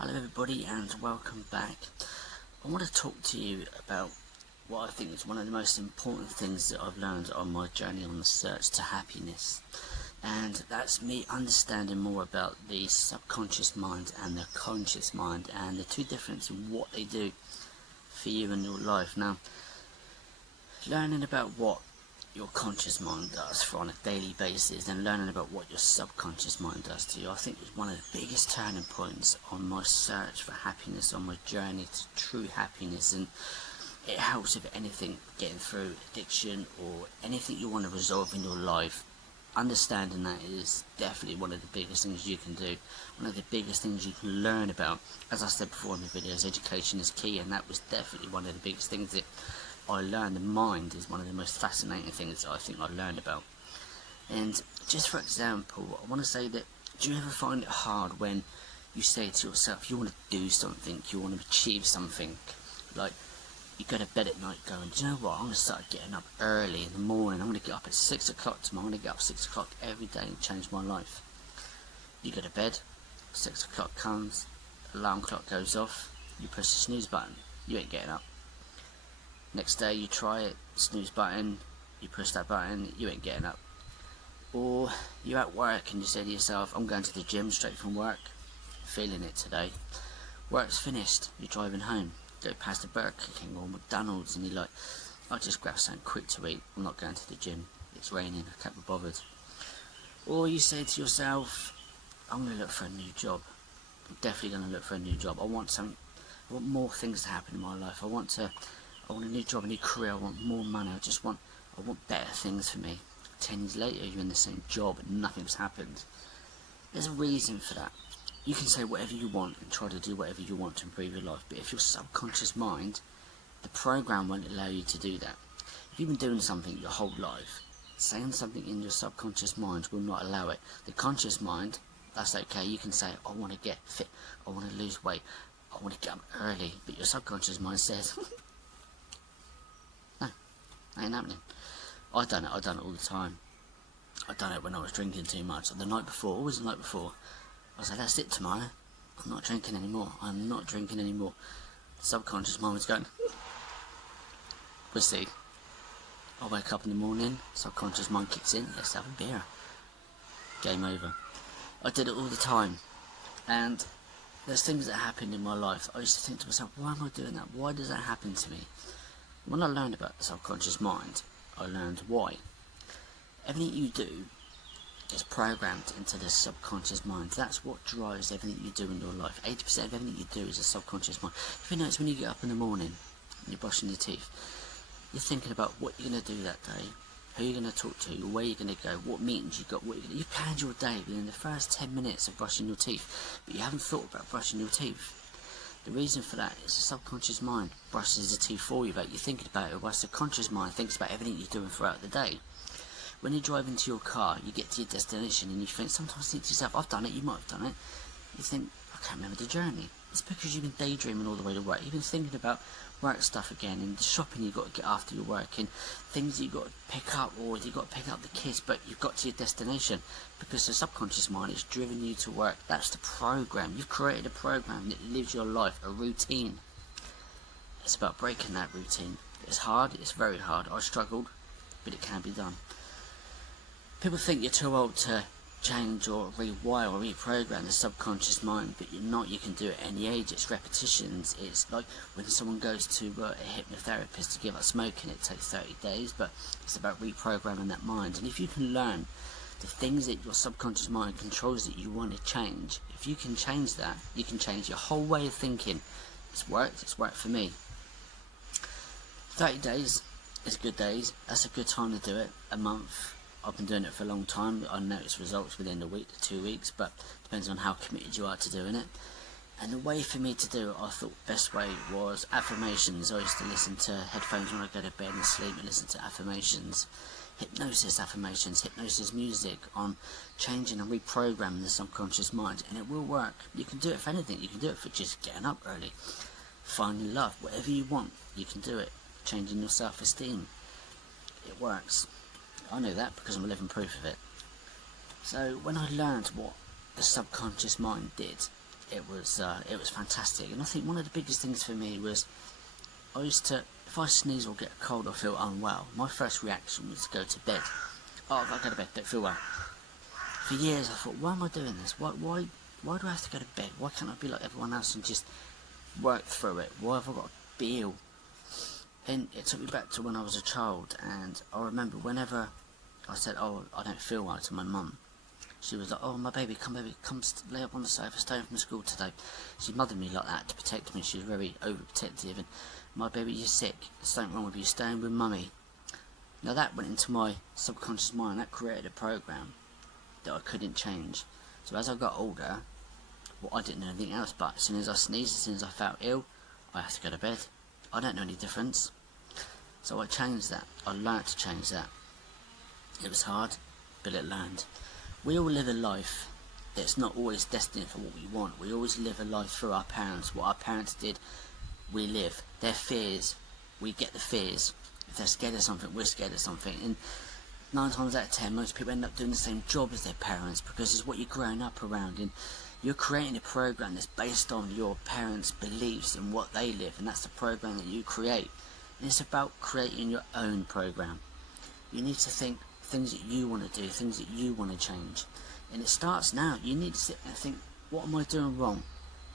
Hello everybody and welcome back. I want to talk to you about what I think is one of the most important things that I've learned on my journey on the search to happiness, and that's me understanding more about the subconscious mind and the conscious mind and the two differences in what they do for you in your life. Now, learning about what your conscious mind does for on a daily basis and learning about what your subconscious mind does to you, I think is one of the biggest turning points on my search for happiness, on my journey to true happiness. And it helps with anything, getting through addiction or anything you want to resolve in your life. Understanding that is definitely one of the biggest things you can do, one of the biggest things you can learn about. As I said before in the videos, education is key, and that was definitely one of the biggest things that I learned. The mind is one of the most fascinating things that I think I learned about. And just for example, I want to say that, do you ever find it hard when you say to yourself you want to do something, you want to achieve something, like you go to bed at night going, do you know what, I'm going to start getting up early in the morning, I'm going to get up at 6 o'clock tomorrow, I'm going to get up 6 o'clock every day and change my life. You go to bed, 6 o'clock comes, alarm clock goes off, you press the snooze button, you ain't getting up. Next day you try it, snooze button, you push that button, you ain't getting up. Or you're at work and you say to yourself, I'm going to the gym straight from work, feeling it today. Work's finished, you're driving home, go past the Burger King or McDonald's and you're like, I'll just grab something quick to eat, I'm not going to the gym, it's raining, I can't be bothered. Or you say to yourself, I'm going to look for a new job, I'm definitely going to look for a new job, I want more things to happen in my life, I want a new job, a new career, I want more money, I want better things for me. 10 years later you're in the same job and nothing's happened. There's a reason for that. You can say whatever you want and try to do whatever you want to improve your life, but if your subconscious mind, the program won't allow you to do that. If you've been doing something your whole life, saying something in your subconscious mind will not allow it. The conscious mind, that's okay, you can say, I want to get fit, I want to lose weight, I want to get up early, but your subconscious mind says, ain't happening. I've done it all the time. I've done it when I was drinking too much. The night before, always the night before, I was like, that's it tomorrow. I'm not drinking anymore. I'm not drinking anymore. The subconscious mind was going, we'll see. I wake up in the morning, subconscious mind kicks in, let's have a beer. Game over. I did it all the time. And there's things that happened in my life. I used to think to myself, why am I doing that? Why does that happen to me? When I learned about the subconscious mind, I learned why. Everything you do is programmed into the subconscious mind. That's what drives everything you do in your life. 80% of everything you do is a subconscious mind. If you notice, when you get up in the morning and you're brushing your teeth, you're thinking about what you're going to do that day, who you're going to talk to, where you're going to go, what meetings you got, you've planned your day within the first 10 minutes of brushing your teeth, but you haven't thought about brushing your teeth. The reason for that is the subconscious mind brushes the teeth for you, but you're thinking about it, whilst the conscious mind thinks about everything you're doing throughout the day. When you drive into your car, you get to your destination and you sometimes think to yourself, I've done it, you might have done it. You think, I can't remember the journey. It's because you've been daydreaming all the way to work. You've been thinking about work stuff again, and the shopping you've got to get after your work, and things you've got to pick up, or you've got to pick up the kids, but you've got to your destination because the subconscious mind is driven you to work. That's the program. You've created a program that lives your life, a routine. It's about breaking that routine. It's hard, it's very hard. I struggled, but it can be done. People think you're too old to change or rewire or reprogram the subconscious mind, but you're not. You can do it at any age. It's repetitions. It's like when someone goes to a hypnotherapist to give up smoking, it takes 30 days, but it's about reprogramming that mind. And if you can learn the things that your subconscious mind controls that you want to change, if you can change that, you can change your whole way of thinking. It's worked for me. 30 days is good days. That's a good time to do it. A month, I've been doing it for a long time. I notice results within a week to 2 weeks, but depends on how committed you are to doing it. And the way for me to do it, I thought the best way was affirmations. I used to listen to headphones when I go to bed and sleep and listen to affirmations. Affirmations, hypnosis music on changing and reprogramming the subconscious mind, and it will work. You can do it for anything. You can do it for just getting up early, finding love, whatever you want, you can do it. Changing your self-esteem, it works. I know that because I'm a living proof of it. So when I learned what the subconscious mind did, it was fantastic. And I think one of the biggest things for me was, I used to, if I sneeze or get a cold or feel unwell, my first reaction was to go to bed. Oh, I've got to go to bed, don't feel well. For years I thought, why am I doing this? Why do I have to go to bed? Why can't I be like everyone else and just work through it? Why have I got to be ill? And it took me back to when I was a child, and I remember whenever I said, oh, I don't feel well, to my mum, she was like, oh, my baby, come lay up on the sofa, stay home from school today. She mothered me like that to protect me. She was very overprotective, and my baby, you're sick, there's something wrong with you, staying with mummy. Now that went into my subconscious mind, that created a program that I couldn't change. So as I got older, well, I didn't know anything else, but as soon as I sneezed, as soon as I felt ill, I had to go to bed. I don't know any difference. So I changed that. I learned to change that. It was hard, but it learned. We all live a life that's not always destined for what we want. We always live a life through our parents. What our parents did, we live. Their fears, we get the fears. If they're scared of something, we're scared of something. And 9 times out of 10, most people end up doing the same job as their parents, because it's what you're growing up around. And you're creating a program that's based on your parents' beliefs and what they live, and that's the program that you create. And it's about creating your own program. You need to think things that you want to do, things that you want to change. And it starts now. You need to sit and think, what am I doing wrong?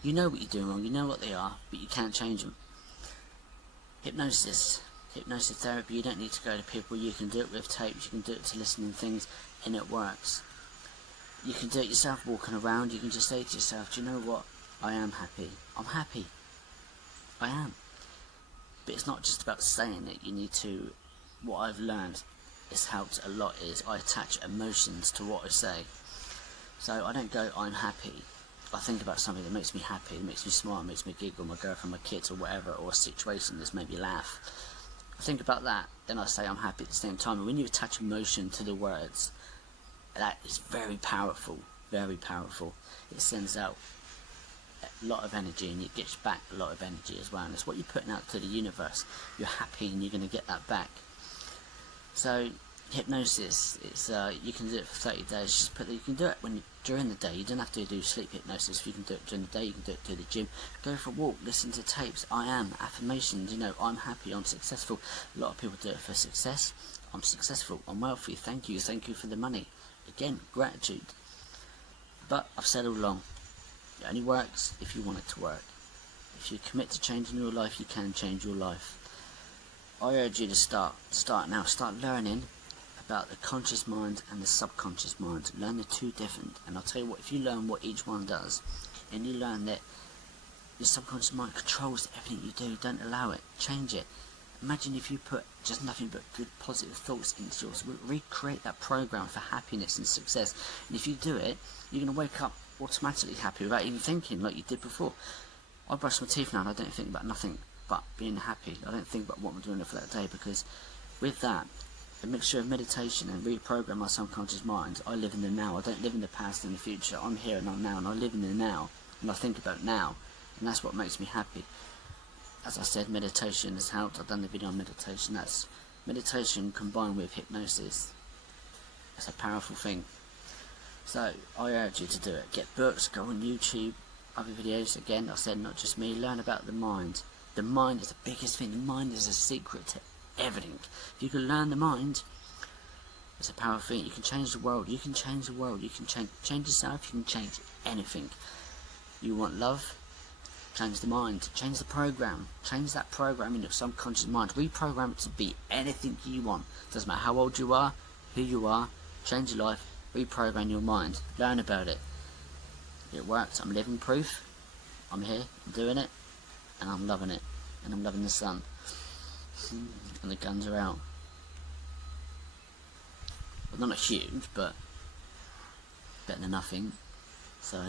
You know what you're doing wrong, you know what they are, but you can't change them. Hypnosis therapy, you don't need to go to people. You can do it with tapes, you can do it to listening things, and it works. You can do it yourself walking around. You can just say to yourself, do you know what, I am happy. I'm happy. I am. But it's not just about saying it. You need to, what I've learned has helped a lot is I attach emotions to what I say. So I don't go, I'm happy. I think about something that makes me happy, that makes me smile, makes me giggle, my girlfriend, my kids, or whatever, or a situation that's made me laugh. I think about that, then I say I'm happy at the same time. And when you attach emotion to the words, that is very powerful, very powerful. It sends out a lot of energy, and it gets back a lot of energy as well. And it's what you're putting out to the universe. You're happy, and you're going to get that back. So hypnosis, it's you can do it for 30 days. Just you can do it during the day. You don't have to do sleep hypnosis. If you can do it during the day, you can do it to the gym. Go for a walk, listen to tapes. I am, affirmations, you know, I'm happy, I'm successful. A lot of people do it for success. I'm successful, I'm wealthy, thank you for the money. Again, gratitude. But I've said all along, it only works if you want it to work. If you commit to changing your life, you can change your life. I urge you to start now. Start learning about the conscious mind and the subconscious mind. Learn the two different. And I'll tell you what, if you learn what each one does, and you learn that your subconscious mind controls everything you do, don't allow it, change it. Imagine if you put just nothing but good positive thoughts into yours. Recreate that program for happiness and success. And if you do it, you're going to wake up automatically happy without even thinking like you did before. I brush my teeth now and I don't think about nothing but being happy. I don't think about what I'm doing for that day, because with that, a mixture of meditation and reprogram my subconscious mind, I live in the now. I don't live in the past and the future. I'm here and I'm now, and I live in the now, and I think about now, and that's what makes me happy. As I said, meditation has helped. I've done the video on meditation. That's meditation combined with hypnosis. It's a powerful thing. So I urge you to do it. Get books, go on YouTube, other videos. Again, I said, not just me. Learn about the mind. The mind is the biggest thing. The mind is a secret to everything. If you can learn the mind, it's a powerful thing. You can change the world. You can change the world. You can change yourself. You can change anything. You want love? Change the mind. Change the program. Change that program in your subconscious mind. Reprogram it to be anything you want. Doesn't matter how old you are, who you are. Change your life. Reprogram your mind. Learn about it. It works. I'm living proof. I'm here. I'm doing it. And I'm loving it. And I'm loving the sun. And the guns are out. Well, not huge, but better than nothing. So